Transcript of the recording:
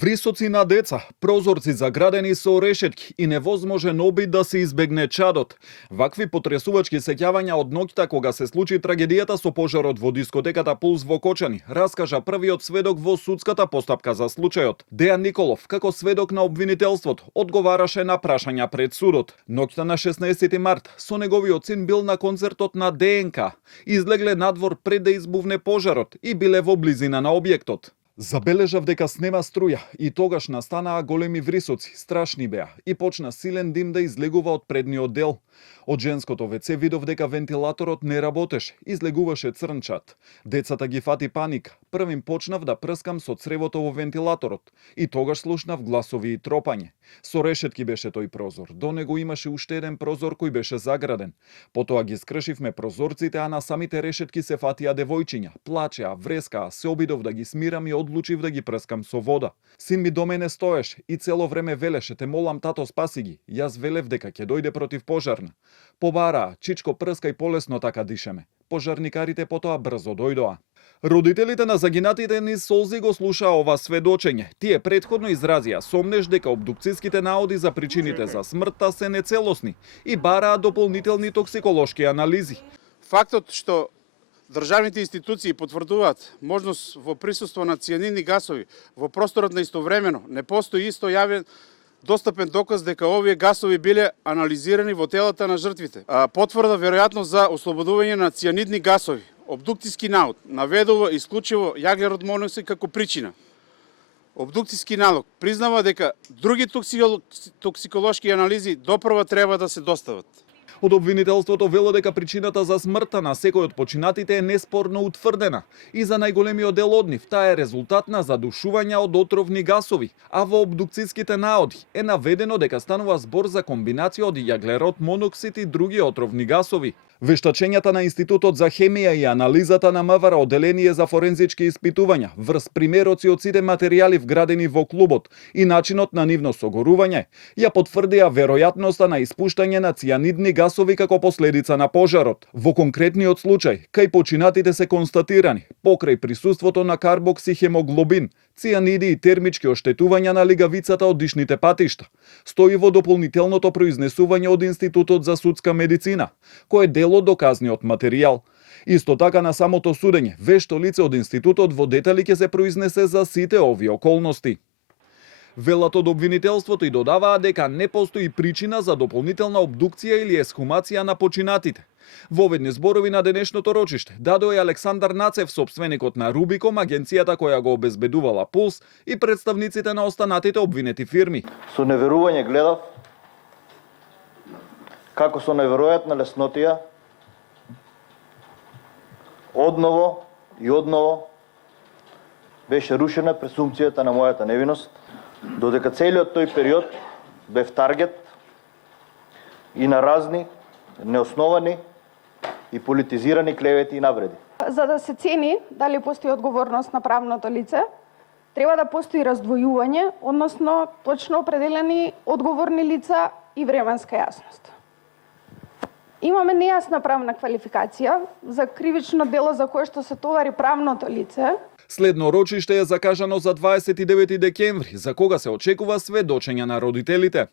Врисоци на деца, прозорци заградени со решетки и невозможен обид да се избегне чадот. Вакви потресувачки сеќавања од ноќта кога се случи трагедијата со пожарот во дискотеката Пулс во Кочани, раскажа првиот сведок во судската постапка за случајот. Дејан Николов, како сведок на обвинителството, одговараше на прашања пред судот. Ноќта на 16 март, со неговиот син бил на концертот на ДНК. Излегле надвор пред да избувне пожарот и биле во близина на објектот. Забележав дека снема струја и тогаш настанаа големи врисоци, страшни беа, и почна силен дим да излегува од предниот дел. Од женското веце видов дека вентилаторот не работеше, излегуваше црнчат. Децата ги фати паника. Првим почнав да прскам со цревото во вентилаторот и тогаш слушнав гласови и тропање. Со решетки беше тој прозор. До него имаше уште еден прозор кој беше заграден. Потоа ги скршивме прозорците, а на самите решетки се фатија девојчиња. Плачеа, врескаа, се обидов да ги смирам и одлучив да ги прскам со вода. Син ми до мене стоеше и цело време велеше: "Те молам, тато, спаси ги." Јас велев дека ќе дојде против пожарна. Побараа: "Чичко, прскај полесно, така дишеме." Пожарникарите потоа брзо дојдоа. Родителите на загинатите низ солзи го слушаа ова сведочење. Тие претходно изразија сомнеш дека обдукцијските наоди за причините за смртта се нецелосни и бараа дополнителни токсиколошки анализи. Фактот што државните институции потврдуваат можност во присуство на цијанидни гасови во просторот на истовремено, не постои исто јавен достапен доказ дека овие гасови биле анализирани во телата на жртвите. Потврда веројатно за ослободување на цијанидни гасови. Обдукцијски наод наведува исклучиво јаглерод моноксид како причина. Обдукцијски налог признава дека други токсиколошки анализи допрва треба да се достават. Од обвинителството вело дека причината за смртта на секој од починатите е неспорно утврдена и за најголемиот дел од нив таа е резултат на задушување од отровни гасови, а во обдукцијските наоди е наведено дека станува збор за комбинација од јаглерод моноксид и други отровни гасови. Вештачењата на Институтот за хемија и анализата на МВР одделение за форензички испитувања врз примероци од сите материјали вградени во клубот и начинот на нивно согорување ја потврдија веројатноста на испуштање на цијанидни гасови како последица на пожарот. Во конкретниот случај, кај починатите се констатирани покрај присуството на карбоксихемоглобин, цијаниди и термички оштетувања на лигавицата од дишните патишта. Стои во дополнителното произнесување од Институтот за судска медицина, кој е дел од доказниот материјал. Исто така на самото судење, вешто лице од Институтот во детали ќе се произнесе за сите овие околности. Велат од обвинителството и додаваа дека не постои причина за дополнителна обдукција или есхумација на починатите. Во ведни зборови на денешното рочиште дадоа и Александар Нацев, собственикот на Рубиком, агенцијата која го обезбедувала Пулс, и представниците на останатите обвинети фирми. Со неверување гледав како со неверојатна леснотија одново и одново беше рушена пресумпцијата на мојата невиност, додека целиот тој период бев таргет и на разни неосновани и политизирани клевети и навреди. За да се цени дали постои одговорност на правното лице, треба да постои раздвојување, односно точно определени одговорни лица и временска јасност. Имаме нејасна правна квалификација за кривично дело за кое што се товари правното лице. Следно рочиште е закажано за 29 декември, за кога се очекува сведочење на родителите.